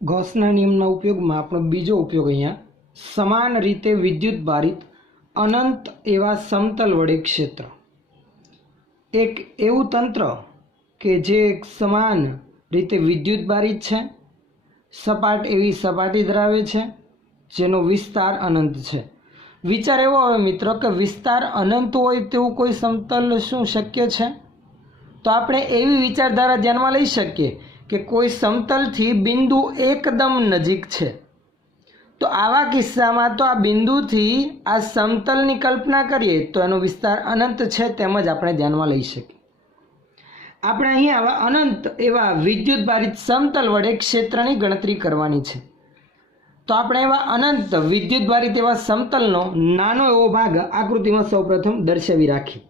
ગૌસના નિયમના ઉપયોગમાં આપણો બીજો ઉપયોગ અહીંયા સમાન રીતે વિદ્યુત ભારિત અનંત એવા સમતલ વડે ક્ષેત્ર. એક એવું તંત્ર કે જે સમાન રીતે વિદ્યુત ભારિત છે, સપાટ એવી સપાટી ધરાવે છે, જેનો વિસ્તાર અનંત છે. વિચાર એવો આવે મિત્રો કે વિસ્તાર અનંત હોય તેવું કોઈ સમતલ શું શક્ય છે? તો આપણે એવી વિચારધારા ધ્યાનમાં લઈ શકીએ કે કોઈ સમતલથી બિંદુ એકદમ નજીક છે, તો આવા કિસ્સામાં તો આ બિંદુથી આ સમતલની કલ્પના કરીએ તો એનો વિસ્તાર અનંત છે તેમ જ આપણે ધ્યાનમાં લઈ શકીએ. આપણે અહીં આવા અનંત એવા વિદ્યુત ભારિત સમતલ વડે ક્ષેત્રની ગણતરી કરવાની છે. તો આપણે એવા અનંત વિદ્યુત ભારિત એવા સમતલનો નાનો એવો ભાગ આકૃતિમાં સૌપ્રથમ દર્શાવી રાખીએ.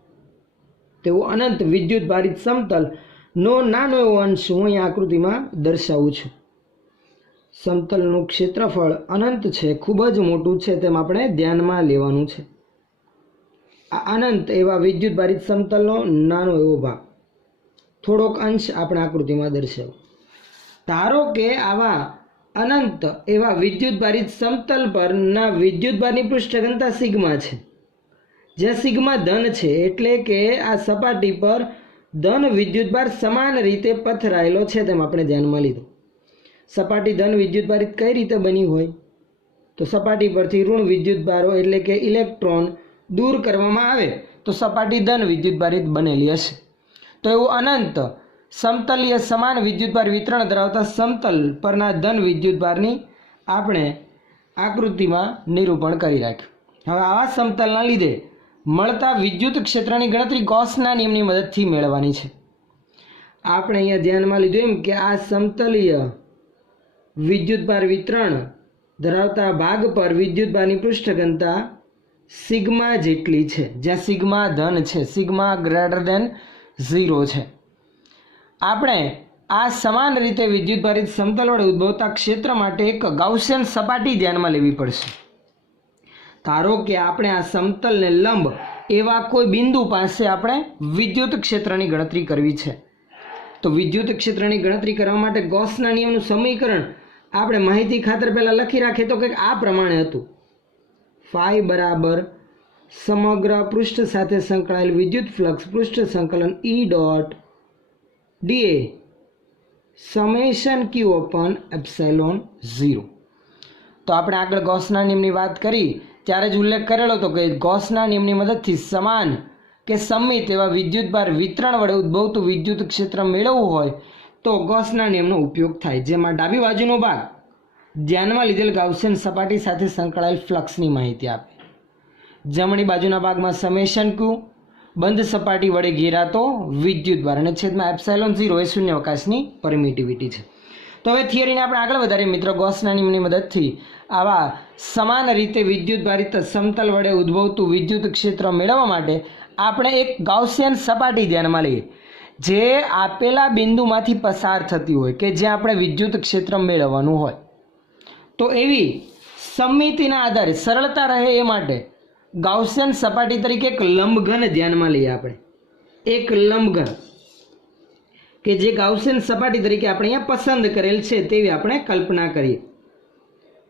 તેવું અનંત વિદ્યુત ભારિત સમતલનો નાનો એવો અંશ હું અહીં આકૃતિમાં દર્શાવું છું. સમતલનું ક્ષેત્રફળ અનંત છે, ખૂબ જ મોટું છે, તેમ આપણે ધ્યાનમાં લેવાનું છે. આ અનંત એવા વિદ્યુત ભારિત સમતલનો નાનો એવો ભાગ, થોડોક અંશ આપણે આકૃતિમાં દર્શાવો. ધારો કે આવા અનંત એવા વિદ્યુત ભારિત સમતલ પરના વિદ્યુતભારની પૃષ્ઠ ઘનતા સિગ્મા છે, જ્યાં સિગ્મા ધન છે, એટલે કે આ સપાટી પર ધન વિદ્યુતભાર સમાન રીતે પથરાયેલો છે તેમ આપણે ધ્યાનમાં લીધું. સપાટી ધન વિદ્યુતભારિત કઈ રીતે બની હોય? તો સપાટી પરથી ઋણ વિદ્યુતભારો એટલે કે ઇલેક્ટ્રોન દૂર કરવામાં આવે તો સપાટી ધન વિદ્યુતભારિત બનેલી હશે. તો એવું અનંત સમતલીય સમાન વિદ્યુતભાર વિતરણ ધરાવતા સમતલ પરના ધન વિદ્યુતભારની આપણે આકૃતિમાં નિરૂપણ કરી રાખ્યું. હવે આવા સમતલના લીધે મળતા વિદ્યુત ક્ષેત્રની ગણતરી ગૌસના નિયમની મદદથી મેળવવાની છે. આપણે અહીંયા ધ્યાનમાં લીધું એમ કે આ સમતલીય વિદ્યુતભાર વિતરણ ધરાવતા ભાગ પર વિદ્યુતભારની પૃષ્ઠ ઘનતા સિગ્મા જેટલી છે, જ્યાં સિગ્મા ધન છે, સિગ્મા ગ્રેટર દેન 0 છે. આપણે આ સમાન રીતે વિદ્યુતભારિત સમતલ વડે ઉદ્ભવતા ક્ષેત્ર માટે એક ગાઉસિયન સપાટી ધ્યાનમાં લેવી પડશે. ધારો કે આપણે આ સમતલને લંબ એવા કોઈ બિંદુ પાસે આપણે વિદ્યુત ક્ષેત્રની ગણતરી કરવી છે. તો વિદ્યુત ક્ષેત્રની ગણતરી કરવા માટે ગૌસના નિયમનું સમીકરણ આપણે માહિતી ખાતર પહેલાં લખી રાખીએ તો કંઈક આ પ્રમાણે હતું. ફાઈ બરાબર સમગ્ર પૃષ્ઠ સાથે સંકળાયેલ વિદ્યુત ફ્લક્સ પૃષ્ઠ સંકલન ઈ ડોટ ડીએ સમેશન ક્યુ અપોન એપ્સિલોન 0. તો આપણે આગળ ગૌસના નિયમની વાત કરી ત્યારે જ ઉલ્લેખ કરેલો હતો કે ગૌસના નિયમની મદદથી સમાન કે સમમિત એવા વિદ્યુતભાર વિતરણ વડે ઉદ્ભવતું વિદ્યુત ક્ષેત્ર મેળવવું હોય તો ગૌસના નિયમનો ઉપયોગ થાય, જેમાં ડાબી બાજુનો ભાગ ધ્યાનમાં લીધેલ ગાઉસિયન સપાટી સાથે સંકળાયેલ ફ્લક્સની માહિતી આપે, જમણી બાજુના ભાગમાં સમેશન ક્યુ બંધ સપાટી વડે ઘેરાતો વિદ્યુતભાર અને છેદમાં એપ્સિલોન 0 એ શૂન્યાવકાશની પરમિટિવિટી છે. તો હવે થિયરીને આપણે આગળ વધારીએ મિત્રો. ગૌસના નિયમની મદદથી આવા સમાન રીતે વિદ્યુત ભારિત સમતલ વડે ઉદ્ભવતું વિદ્યુત ક્ષેત્ર મેળવવા માટે આપણે એક ગાઉસિયન સપાટી ધ્યાનમાં લઈએ જે આપેલા બિંદુમાંથી પસાર થતી હોય કે જ્યાં આપણે વિદ્યુત ક્ષેત્ર મેળવવાનું હોય. તો એવી સમમિતિના આધારે સરળતા રહે એ માટે ગાઉસિયન સપાટી તરીકે એક લંબઘન ધ્યાનમાં લઈએ. આપણે એક લંબઘન કે જે ગાઉસિયન સપાટી તરીકે આપણે અહીંયા પસંદ કરેલ છે તેવી આપણે કલ્પના કરીએ.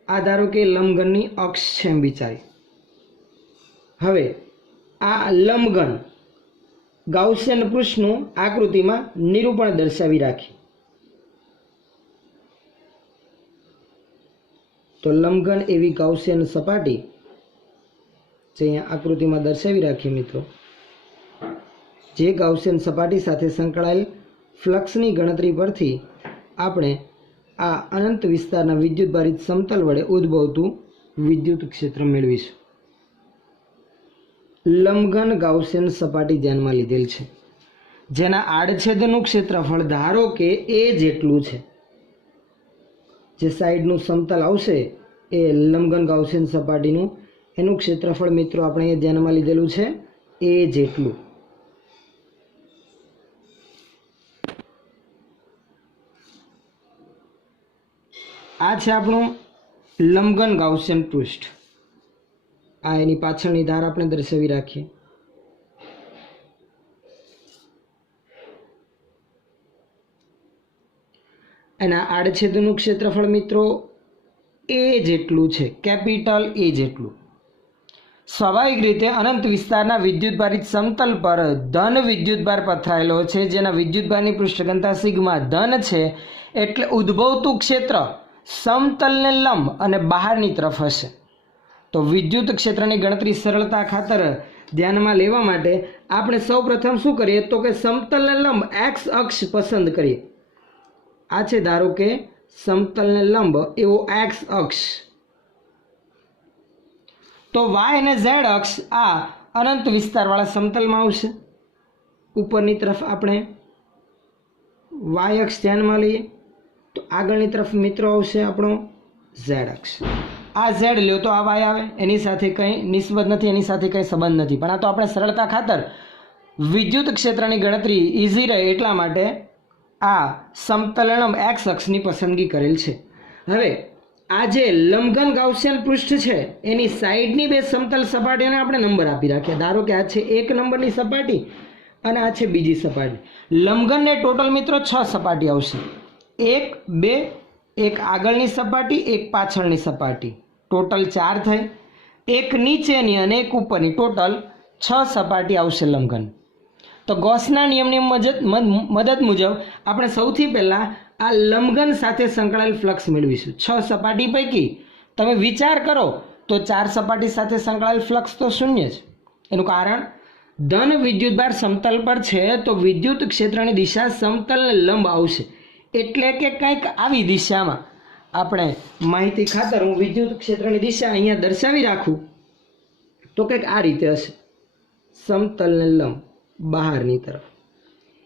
આ ધારો કે લંબઘનની અક્ષ છે એમ વિચારીએ. હવે આ લંબઘન ગાઉસિયન પૃષ્ઠનું આકૃતિમાં નિરૂપણ દર્શાવી રાખીએ. તો લંબઘન એવી ગાઉસિયન સપાટી જે અહીંયા આકૃતિમાં દર્શાવી રાખીએ મિત્રો, જે ગાઉસિયન સપાટી સાથે સંકળાયેલ ફ્લક્સની ગણતરી પરથી આપણે આ અનંત વિસ્તારના વિદ્યુતભારિત સમતલ વડે ઉદ્ભવતું વિદ્યુત ક્ષેત્ર મેળવીશું. લંબઘન ગાઉસિયન સપાટી ધ્યાનમાં લીધેલ છે, જેના આડછેદનું ક્ષેત્રફળ ધારો કે એ જેટલું છે. જે સાઈડનું સમતલ આવશે એ લંબઘન ગાઉસિયન સપાટીનું એનું ક્ષેત્રફળ મિત્રો આપણે અહીંયા ધ્યાનમાં લીધેલું છે એ જેટલું. આ છે આપણું લંબઘન ગાઉસિયન પૃષ્ઠ. આ એની પાછળની ધાર આપણે દર્શાવી રાખીએ. એના આડછેદનું ક્ષેત્રફળ મિત્રો એ જેટલું છે, કેપિટલ એ જેટલું. સ્વાભાવિક રીતે અનંત વિસ્તારના વિદ્યુતભારિત સમતલ પર ધન વિદ્યુતભાર પથરાયેલો છે, જેના વિદ્યુતભારની પૃષ્ઠ ઘનતા સિગ્મા ધન છે, એટલે ઉદ્ભવતું ક્ષેત્ર સમતલને લંબ અને બહારની તરફ હશે. તો વિદ્યુત ક્ષેત્રની ગણતરી સરળતા ખાતર ધ્યાનમાં લેવા માટે આપણે સૌપ્રથમ શું કરીએ તો કે સમતલને લંબ એક્સ અક્ષ પસંદ કરીએ. આ છે ધારો કે સમતલને લંબ એવો એક્સ અક્ષ. તો વાય અને ઝેડ અક્ષ આ અનંત વિસ્તારવાળા સમતલમાં આવશે. ઉપરની તરફ આપણે વાય અક્ષ ધ્યાનમાં લઈએ તો આગળની તરફ મિત્રો આવશે આપણો ઝેડ અક્ષ. આ ઝેડ લ્યો તો આ વાય આવે, એની સાથે કંઈ નિસ્બત નથી, એની સાથે કંઈ સંબંધ નથી. પણ આ તો આપણે સરળતા ખાતર વિદ્યુત ક્ષેત્રની ગણતરી ઇઝી રહે એટલા માટે આ સમતલનમ એક્સ અક્ષની પસંદગી કરેલ છે. હવે આ જે લંબઘન ગાઉસિયન પૃષ્ઠ છે એની સાઈડની બે સમતલ સપાટીઓને આપણે નંબર આપી રાખીએ. ધારો કે આ છે 1 નંબરની સપાટી અને આ છે બીજી સપાટી. લંબઘનને ટોટલ મિત્રો 6 સપાટી આવશે. 1, 2, એક આગળની સપાટી, એક પાછળની સપાટી, ટોટલ 4 થઈ. એક નીચેની અને એક ઉપરની, ટોટલ 6 સપાટી આવશે લંબઘન. તો ગૌસના નિયમની મદદ મુજબ આપણે સૌથી પહેલાં આ લંબઘન સાથે સંકળાયેલ ફ્લક્સ મેળવીશું. 6 સપાટી પૈકી તમે વિચાર કરો તો 4 સપાટી સાથે સંકળાયેલ ફ્લક્સ તો શૂન્ય જ. એનું કારણ ધન વિદ્યુતભાર સમતલ પર છે તો વિદ્યુત ક્ષેત્રની દિશા સમતલને લંબ આવશે. એટલે કે કંઈક આવી દિશામાં આપણે માહિતી ખાતર હું વિદ્યુત ક્ષેત્રની દિશા અહીંયા દર્શાવી રાખું તો કંઈક આ રીતે હશે. સમતલને લંબ બહારની તરફ.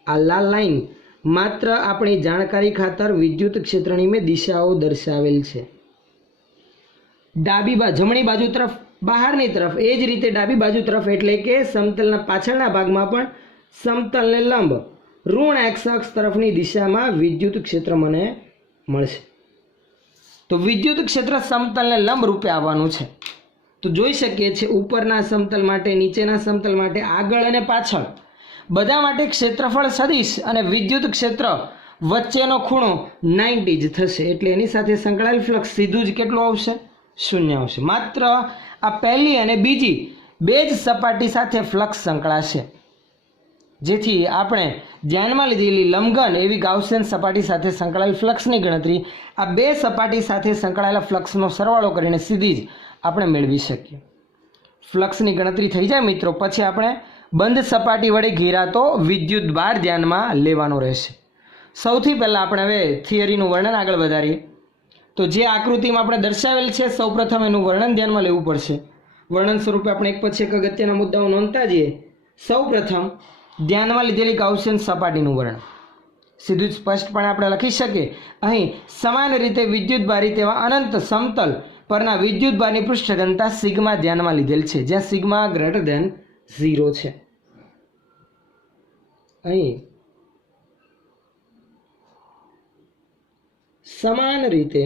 આ લાલ લાઈન માત્ર આપણી જાણકારી ખાતર વિદ્યુત ક્ષેત્રની મેં દિશાઓ દર્શાવેલ છે. જમણી બાજુ તરફ બહારની તરફ, એ જ રીતે ડાબી બાજુ તરફ, એટલે કે સમતલના પાછળના ભાગમાં પણ સમતલને લંબ ઋણ એક્સ અક્ષ તરફની દિશામાં વિદ્યુત ક્ષેત્ર મને મળશે. તો વિદ્યુત ક્ષેત્ર સમતલને લંબ રૂપે આવવાનું છે. તો જોઈ શકીએ છીએ ઉપરના સમતલ માટે, નીચેના સમતલ માટે, આગળ અને પાછળ બધા માટે ક્ષેત્રફળ સદિશ અને વિદ્યુત ક્ષેત્ર વચ્ચેનો ખૂણો 90 જ થશે. એટલે એની સાથે સંકળાયેલ ફ્લક્સ સીધું જ કેટલું આવશે? શૂન્ય આવશે. માત્ર આ પહેલી અને બીજી બે જ સપાટી સાથે ફ્લક્સ સંકળાશે. જેથી આપણે ધ્યાનમાં લીધેલી લંબઘન એવી ગાઉસિયન સપાટી સાથે સંકળાયેલ ફ્લક્સની ગણતરી આ બે સપાટી સાથે સંકળાયેલા ફ્લક્સનો સરવાળો કરીને સીધી જ આપણે મેળવી શકીએ. ફ્લક્સની ગણતરી થઈ જાય મિત્રો, પછી આપણે બંધ સપાટી વડે ઘેરાતો વિદ્યુત ભાર ધ્યાનમાં લેવાનો રહેશે. સૌથી પહેલાં આપણે હવે થિયરીનું વર્ણન આગળ વધારીએ. તો જે આકૃતિમાં આપણે દર્શાવેલ છે સૌપ્રથમ એનું વર્ણન ધ્યાનમાં લેવું પડશે. વર્ણન સ્વરૂપે આપણે એક પછી એક અગત્યના મુદ્દાઓ નોંધતા જઈએ. સૌપ્રથમ ધ્યાનમાં લીધેલી ગાઉસિયન સપાટીનું વર્ણન સીધું જ સ્પષ્ટપણે આપણે લખી શકીએ. અહીં સમાન રીતે વિદ્યુતભારિત એવા અનંત સમતલ પરના વિદ્યુતભારની પૃષ્ઠ ઘનતા સિગ્મા ધ્યાનમાં લીધેલ છે, જ્યાં સિગ્મા ગ્રેટર ધેન 0 છે. અહીં સમાન રીતે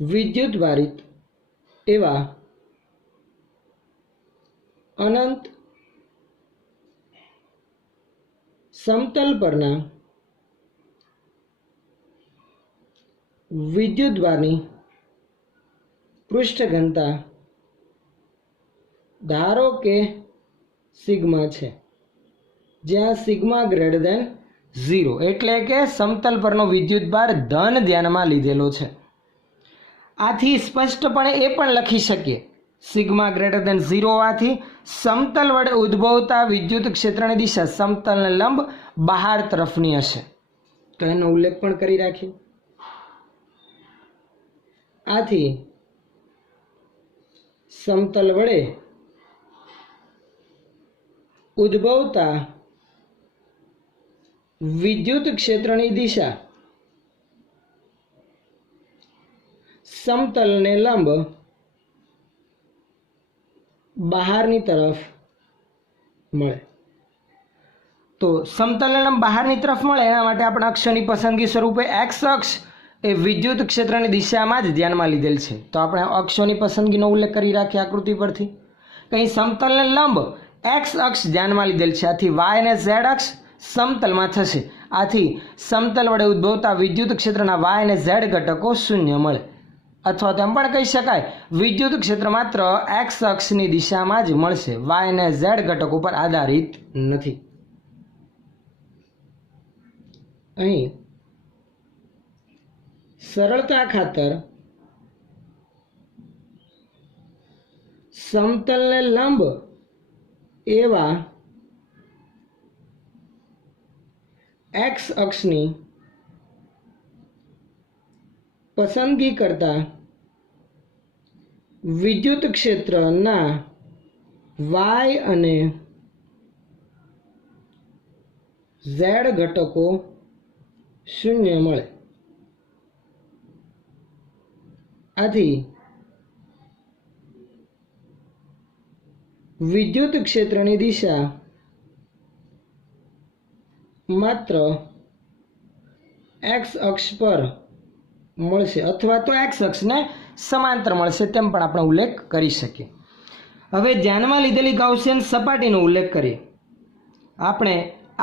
વિદ્યુતભારિત એવા અનંત સમતલ પરના વિદ્યુતભારની પૃષ્ઠ ઘનતા ધારો કે સિગ્મા છે, જ્યાં સિગ્મા ગ્રેટર ધેન 0, એટલે કે સમતલ પરનો વિદ્યુતભાર ધન ધ્યાનમાં લીધેલો છે. આથી સ્પષ્ટપણે એ પણ લખી શકીએ સિગ્મા ગ્રેટર ધેન 0 હોવાથી સમતલ વડે ઉદ્ભવતા વિદ્યુત ક્ષેત્રની દિશા સમતલને લંબ બહાર તરફની હશે. તો એનો ઉલ્લેખ પણ કરી રાખીએ. આથી સમતલ વડે ઉદ્ભવતા વિદ્યુત ક્ષેત્રની દિશા સમતલને લંબ બહારની તરફ મળે. તો સમતલને લંબ બહારની તરફ મળે એના માટે આપણે અક્ષની પસંદગી સ્વરૂપે એક્સ અક્ષ એ વિદ્યુત ક્ષેત્રની દિશામાં જ ધ્યાનમાં લીધેલ છે. તો આપણે અક્ષોની પસંદગીનો ઉલ્લેખ કરી રાખીએ આકૃતિ પરથી. કંઈ સમતલને લંબ એક્સ અક્ષ ધ્યાનમાં લીધેલ છે. આથી વાય અને ઝેડ અક્ષ સમતલમાં થશે. આથી સમતલ વડે ઉદ્ભવતા વિદ્યુત ક્ષેત્રના વાય અને ઝેડ ઘટકો શૂન્ય મળે. અથવા તો એમ પણ કહી શકાય વિદ્યુત ક્ષેત્ર માત્ર એક્સ અક્ષની દિશામાં જ મળશે, વાય અને ઝેડ ઘટકો પર આધારિત નથી. અહીં સરળતા ખાતર સમતલને લંબ એવા એક્સ અક્ષની પસંદગી કરતા વિદ્યુત ક્ષેત્રના વાય અને ઝેડ ઘટકો શૂન્ય મળે. આથી વિદ્યુત ક્ષેત્રની દિશા માત્ર એક્સ અક્ષ પર મળશે અથવા તો એક્સ અક્ષને સમાંતર મળશે, તેમ પણ આપણે ઉલ્લેખ કરી શકીએ. હવે ધ્યાનમાં લીધેલી ગાઉસિયન સપાટીનો ઉલ્લેખ કરીએ. આપણે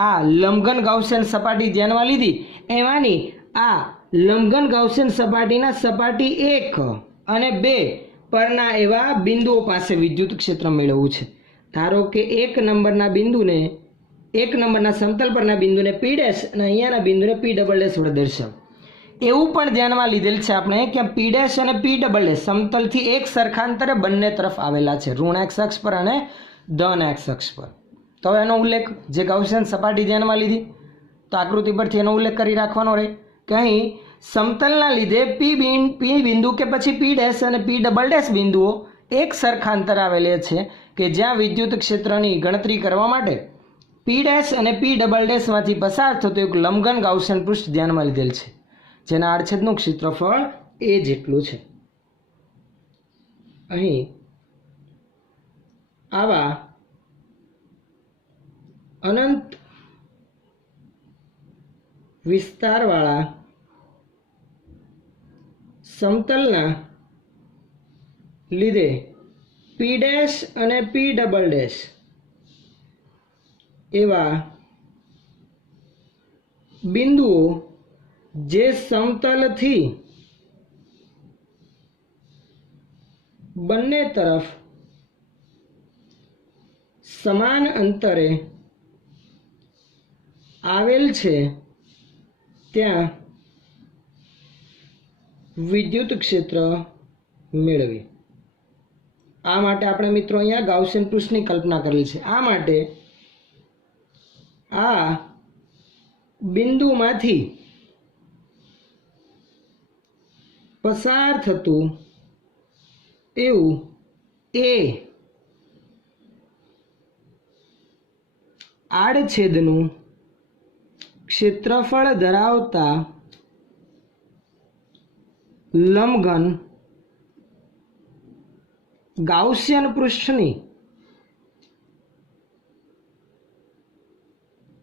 આ લંબઘન ગાઉસિયન સપાટી ધ્યાનમાં લીધી, એમાંની આ લંબઘન ગાઉસિયન સપાટીના સપાટી 1 અને 2 પરના એવા બિંદુઓ પાસે વિદ્યુત ક્ષેત્ર મેળવવું છે. ધારો કે 1 નંબરના બિંદુને 1 નંબરના સમતલ પરના બિંદુને P' અને અહીંયાના બિંદુને P' વડે દર્શાવ. એવું પણ ધ્યાનમાં લીધેલ છે આપણે કે P' અને P' સમતલથી એક સરખાંતરે બંને તરફ આવેલા છે, ઋણ એક્સ અક્ષ પર અને ધન એક્સ અક્ષ પર. તો એનો ઉલ્લેખ જે ગાઉસિયન સપાટી ધ્યાનમાં લીધી તો આકૃતિ પરથી એનો ઉલ્લેખ કરી રાખવાનો રહે કે અહીં સમતલના લીધે P બિંદુ કે પછી P' અને P' બિંદુઓ એક સરખાંતર આવેલા છે કે જ્યાં વિદ્યુત ક્ષેત્રની ગણતરી કરવા માટે P' અને P' માંથી પસાર થતું એક લંબઘન ગાઉસિયન પૃષ્ઠ ધ્યાનમાં લીધેલ છે, જેના આડછેદનું ક્ષેત્રફળ a જેટલું છે. અહીં આવા અનંત વિસ્તારવાળા સમતલના લીધે P' અને P' એવા બિંદુઓ જે સમતલથી બંને તરફ સમાન અંતરે આવેલ છે ત્યાં વિદ્યુત ક્ષેત્ર મેળવી. આ માટે આપણે મિત્રો અહીંયા ગાઉસિયન પૃષ્ઠની કલ્પના કરેલી છે. આ માટે આ બિંદુમાંથી પસાર થતું એવું એ આડછેદનું ક્ષેત્રફળ ધરાવતા લંબઘન ગાઉસિયન પૃષ્ઠની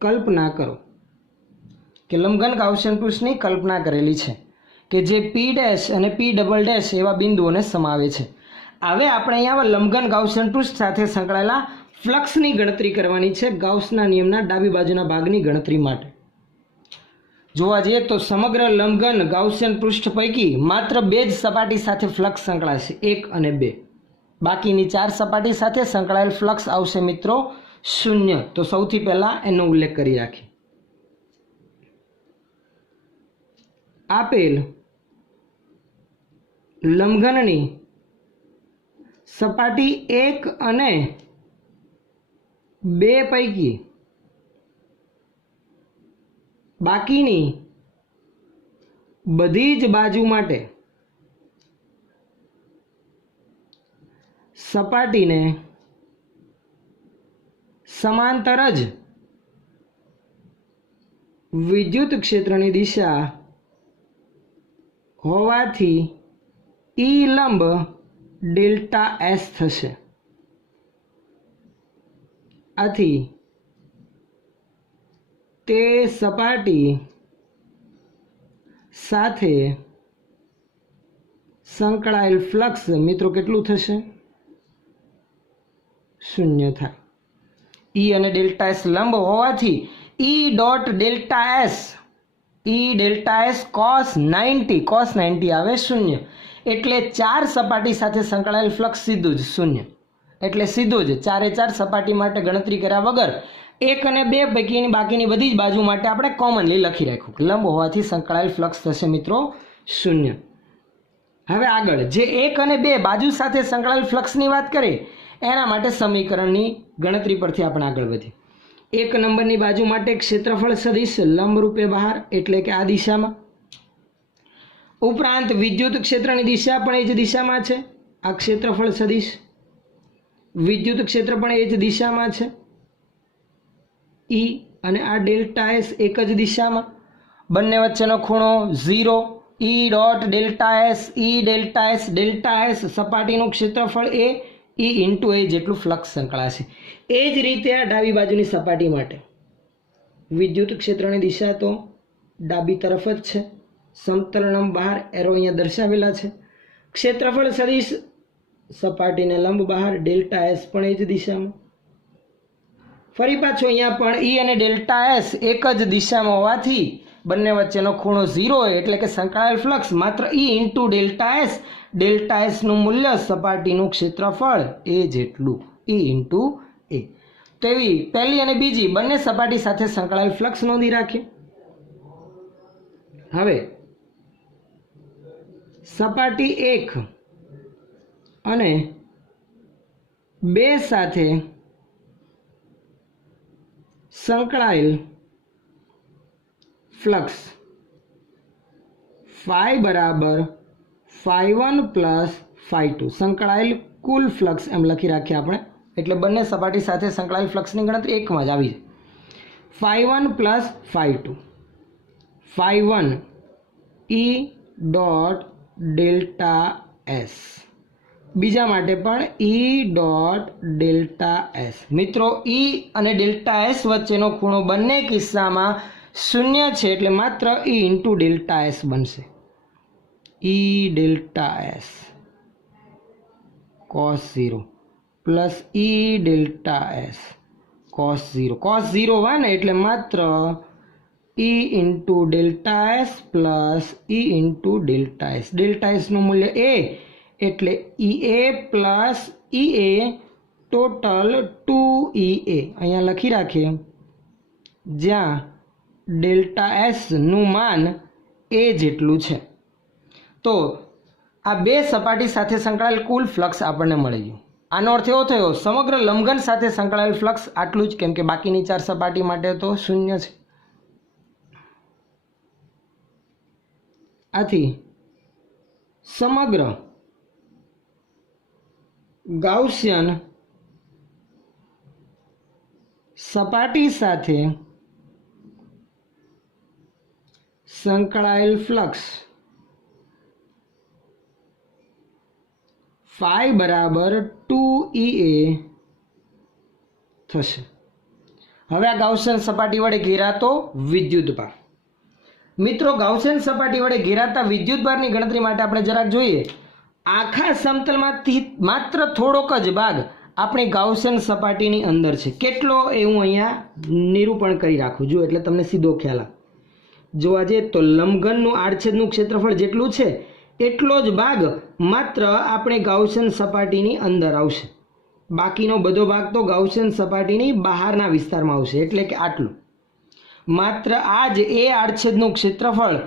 કલ્પના કરો કે લંબઘન ગાઉસિયન પૃષ્ઠની કલ્પના કરેલી છે કે જે P' અને P' એવા બિંદુઓને સમાવે છે. હવે આપણે અહીંયા લંબઘન ગાઉસિયન પૃષ્ઠ સાથે સંકળાયેલા ફ્લક્સની ગણતરી કરવાની છે ગાઉસના નિયમના ડાબી બાજુના ભાગની ગણતરી માટે. જોવા જઈએ તો સમગ્ર લંબઘન ગાઉસિયન પૃષ્ઠ પૈકી માત્ર 2 જ સપાટી સાથે ફ્લક્સ સંકળાશે, 1 અને 2. બાકીની 4 સપાટી સાથે સંકળાયેલ ફ્લક્સ આવશે મિત્રો 0. તો સૌથી પહેલા એનો ઉલ્લેખ કરી રાખીએ. આપેલ લંબઘનની સપાટી 1 અને 2 પૈકી બાકીની બધી જ બાજુ માટે સપાટીને સમાંતર જ વિદ્યુત ક્ષેત્રની દિશા હોવાથી E લંબ ડેલ્ટા S થશે. આથી તે સપાટી સાથે સંકળાયેલ ફ્લક્સ મિત્રો કેટલું થશે? 0 થાય. E અને ડેલ્ટા S લંબ હોવાથી ई ડોટ ડેલ્ટા એસ કોસ 90 આવે શૂન્ય, એટલે 4 સપાટી સાથે સંકળાયેલ ફ્લક્સ સીધું જ શૂન્ય, એટલે સીધું જ 4 સપાટી માટે ગણતરી કર્યા વગર 1 અને 2 પૈકીની બાકીની બધી જ બાજુ માટે આપણે કોમનલી લખી રાખ્યું, લંબ હોવાથી સંકળાયેલ ફ્લક્સ થશે મિત્રો શૂન્ય. હવે આગળ જે 1 અને 2 બાજુ સાથે સંકળાયેલ ફ્લક્સની વાત કરીએ એના માટે સમીકરણની ગણતરી પરથી આપણે આગળ વધીએ. 1 નંબરની બાજુ માટે ક્ષેત્રફળ સદિશ લંબ રૂપે બહાર, એટલે કે આ દિશામાં. ઉપરાંત વિદ્યુત ક્ષેત્રની દિશા પણ એ જ દિશામાં છે, આ ક્ષેત્રફળ સદિશ. વિદ્યુત ક્ષેત્ર પણ એ જ દિશામાં છે, ઈ, અને આ ડેલ્ટા એસ એક જ દિશામાં. બંને વચ્ચેનો ખૂણો 0. ઈ ડોટ ડેલ્ટા એસ સપાટીનું ક્ષેત્રફળ એ, ઈ ઇન્ટુ એ જેટલું ફ્લક્સ સંકળાશે. એ જ રીતે આ ડાબી બાજુની સપાટી માટે વિદ્યુત ક્ષેત્રની દિશા તો ડાબી તરફ જ છે, સમતલ લંબ બહાર, એરો અહીંયા દર્શાવેલા છે. ક્ષેત્રફળ સદિશ સપાટીને લંબ બહાર, ડેલ્ટા એસ પણ એ જ દિશામાં. ફરી પાછું અહીંયા પણ ઈ અને ડેલ્ટા એસ એક જ દિશામાં હોવાથી બંને વચ્ચેનો ખૂણો 0 હોય, એટલે કે સંકળાયેલ ફ્લક્સ માત્ર ઈ ઇન્ટુ ડેલ્ટા એસનું મૂલ્ય સપાટીનું ક્ષેત્રફળ એ જેટલું, ઈ ઇન્ટુ એ. તેવી પહેલી અને બીજી બંને સપાટી સાથે સંકળાયેલ ફ્લક્સ નોંધી રાખીએ. હવે સપાટી 1 અને 2 સાથે સંકળાયેલ ફ્લક્સ phi બરાબર phi1 પ્લસ phi2, સંકળાયેલ કુલ ફ્લક્સ એમ લખી રાખીએ આપણે, એટલે બંને સપાટી સાથે સંકળાયેલ ફ્લક્સની ગણતરી એકમાં જ આવી જાય. phi1 પ્લસ phi2, phi1 ઈ ડોટ ડેલ્ટા એસ, બીજા માટે પણ ઈ ડોટ ડેલ્ટા એસ. મિત્રો ઈ અને ડેલ્ટા એસ વચ્ચેનો ખૂણો બંને કિસ્સામાં શૂન્ય છે, એટલે માત્ર ઈ ઇન્ટુ ડેલ્ટા એસ બનશે. E delta S cos 0 plus E delta S cos 0. Cos 0 હોય ને એટલે માત્ર E into delta S plus E into delta S. Delta એસનું મૂલ્ય એ, એટલે ઈ એ પ્લસ ઈ એ ટોટલ 2EA અહીંયા લખી રાખીએ, જ્યાં ડેલ્ટા એસનું માન એ જેટલું છે. તો આ બે સપાટી સાથે સંકળાયેલ કુલ ફ્લક્સ આપણને મળી ગયું. આનો અર્થ એવો થયો સમગ્ર લંબઘન સાથે સંકળાયેલ ફ્લક્સ આટલું જ, કેમ કે બાકીની 4 સપાટી માટે તો શૂન્ય છે. આથી સમગ્ર ગાઉસિયન સપાટી સાથે સંકળાયેલ ફ્લક્સ phi બરાબર 2EA થશે. હવે આ ગાઉસિયન સપાટી વડે ઘેરાતો વિદ્યુતભાર. મિત્રો ગાઉસિયન સપાટી વડે ઘેરાતા વિદ્યુતભારની ગણતરી માટે આપણે જરાક જોઈએ. આખા સમતલમાંથી માત્ર થોડોક જ ભાગ આપણી ગાઉસિયન સપાટીની અંદર છે. કેટલો એ હું અહીંયા નિરૂપણ કરી રાખું છું, એટલે તમને સીધો ખ્યાલ આવે. જોવા જઈએ તો લંબઘનનું આડછેદનું ક્ષેત્રફળ જેટલું છે એટલો જ ભાગ માત્ર આપણે ગાઉસિયન સપાટીની અંદર આવશે. બાકીનો બધો ભાગ તો ગાઉસિયન સપાટીની બહારના વિસ્તારમાં આવશે, એટલે કે આટલું. માત્ર આ જ એ આડછેદનું ક્ષેત્રફળ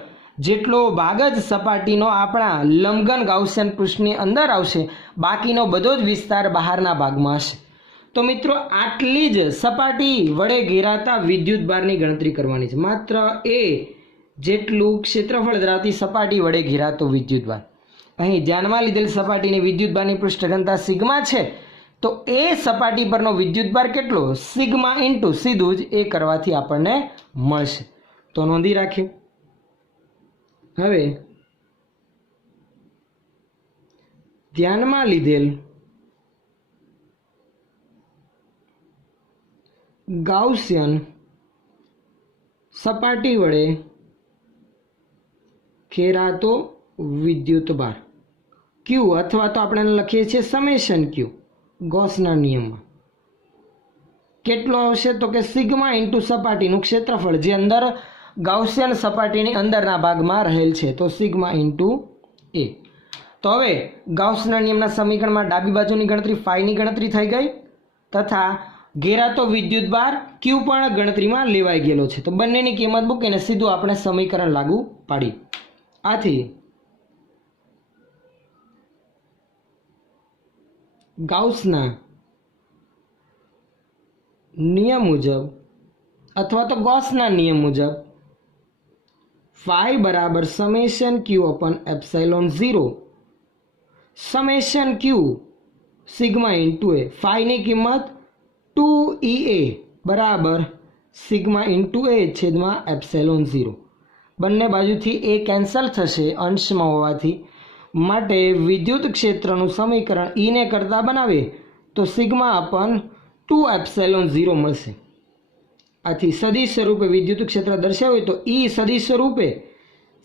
જેટલો ભાગ જ સપાટીનો આપણા લંબઘન ગાઉસિયન પૃષ્ઠની અંદર આવશે, બાકીનો બધો જ વિસ્તાર બહારના ભાગમાં હશે. તો મિત્રો આટલી જ સપાટી વડે ઘેરાતા વિદ્યુતભારની ગણતરી કરવાની છે. માત્ર એ જેટલું ક્ષેત્રફળ ધરાવતી સપાટી વડે ઘેરાતો વિદ્યુતભાર. અહીં ધ્યાનમાં લીધેલ સપાટીની વિદ્યુતભારની પૃષ્ઠ ઘનતા સિગ્મા છે, તો એ સપાટી પરનો વિદ્યુતભાર કેટલો, સિગ્મા ઇન્ટુ સીધું જ એ કરવાથી આપણને મળશે. તો નોંધી રાખીએ. હવે ધ્યાનમાં લીધેલ ગાઉસિયન સપાટી વડે ઘેરાતો વિદ્યુતભાર ક્યુ, અથવા તો આપણે લખીએ છીએ સમેશન ક્યુ ગૌસના નિયમમાં. કેટલો આવશે તો કે સિગ્મા ઇન્ટુ સપાટીનું ક્ષેત્રફળ જે અંદર ગાઉસિયન સપાટીની અંદરના ભાગમાં રહેલ છે, તો સિગ્મા ઇન્ટુ એ. તો હવે ગાઉસના નિયમના સમીકરણમાં ડાબી બાજુની ગણતરી ફાઈની ગણતરી થઈ ગઈ તથા ઘેરાતો વિદ્યુતભાર ક્યુ પણ ગણતરીમાં લેવાઈ ગયેલો છે. તો બંનેની કિંમત મૂકીને સીધું આપણે સમીકરણ લાગુ પાડી. આથી ગાઉસના નિયમ મુજબ અથવા તો ગૌસના નિયમ મુજબ ફાઈ બરાબર સમેશન ક્યુ અપન એપ્સાઇલોન 0 સમેશન ક્યુ સિગ્મા ઇન્ટુ એ. ફાઈની કિંમત 2EA બરાબર સિગ્મા ઇન્ટુ એ છેદમાં એપ્સાઇલોન 0. બંને બાજુથી એ કેન્સલ થશે અંશમાં હોવાથી, માટે વિદ્યુત ક્ષેત્રનું સમીકરણ ઈને કરતા બનાવે તો સિગ્મા અપન 2 એપ્સાઇલોન 0 મળશે. આથી સદિશ સ્વરૂપે વિદ્યુત ક્ષેત્ર દર્શાવ્યું તો ઈ સદિશ સ્વરૂપે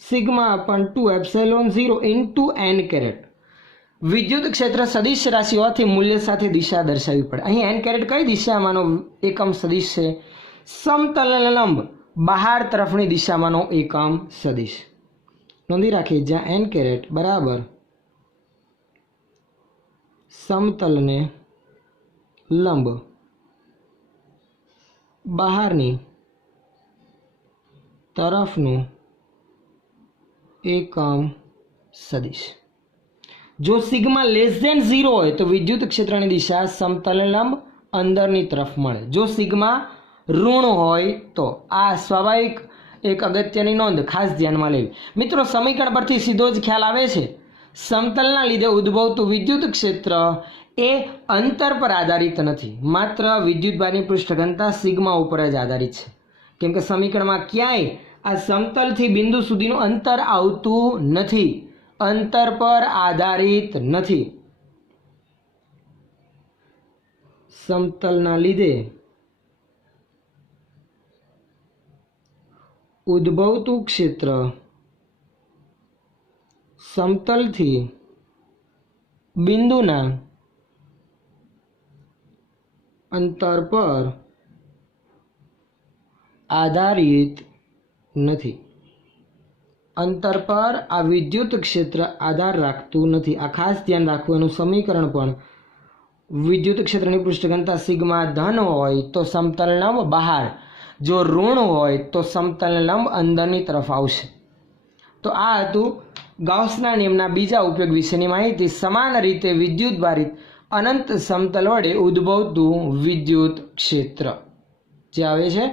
sigma upon 2 epsilon 0 into N caret. વિદ્યુત ક્ષેત્ર સદિશ રાશિ હોવાથી મૂલ્ય સાથે દિશા દર્શાવવી પડે. અહીં એન કેરેટ કઈ દિશામાંનો એકમ સદિશ છે? સમતલ લંબ બહાર તરફની દિશામાંનો એકમ સદિશ. નોંધી રાખીએ જ્યાં એન કેરેટ બરાબર સમતલને લંબ બહારની તરફનું એકમ સદિશ. જો સિગ્મા લેસ ધેન 0 હોય તો વિદ્યુત ક્ષેત્રની દિશા સમતલ લંબ અંદરની તરફ મળે. જો સિગ્મા ઋણ હોય તો આ સ્વાભાવિક એક અગત્યની નોંધ ખાસ ધ્યાનમાં લેવી. મિત્રો, સમીકરણ પરથી સીધો જ ખ્યાલ આવે છે, સમતલના લીધે ઉદ્ભવતું વિદ્યુત ક્ષેત્ર એ અંતર પર આધારિત નથી, માત્ર વિદ્યુતભારની પૃષ્ઠ ઘનતા સિગ્મા ઉપર જ આધારિત છે. કેમ કે સમીકરણમાં ક્યાંય આ સમતલથી બિંદુ સુધીનું અંતર આવતું નથી, અંતર પર આધારિત નથી. સમતલના લીધે ઉદ્ભવતું ક્ષેત્ર સમતલથી બિંદુના અંતર પર આધારિત નથી. અંતર પર આ વિદ્યુત ક્ષેત્ર આધાર રાખતું નથી. આ ખાસ ધ્યાન રાખવું. એનું સમીકરણ પણ વિદ્યુત ક્ષેત્રની પૃષ્ઠ ઘનતા સિગ્મા ધન હોય તો સમતલ લંબ બહાર, જો ઋણ હોય તો સમતલ લંબ અંદરની તરફ આવશે. તો આ હતું ગાઉસના નિયમના બીજા ઉપયોગ વિશેની માહિતી. સમાન રીતે વિદ્યુત ભારિત અનંત સમતલ વડે ઉદ્ભવતું વિદ્યુત ક્ષેત્ર જે આવે છે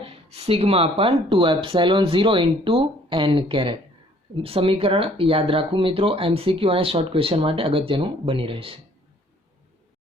sigma upon 2 epsilon 0 into N caret. સમીકરણ યાદ રાખવું મિત્રો, MCQ અને શોર્ટ ક્વેશ્ચન માટે અગત્યનું બની રહેશે.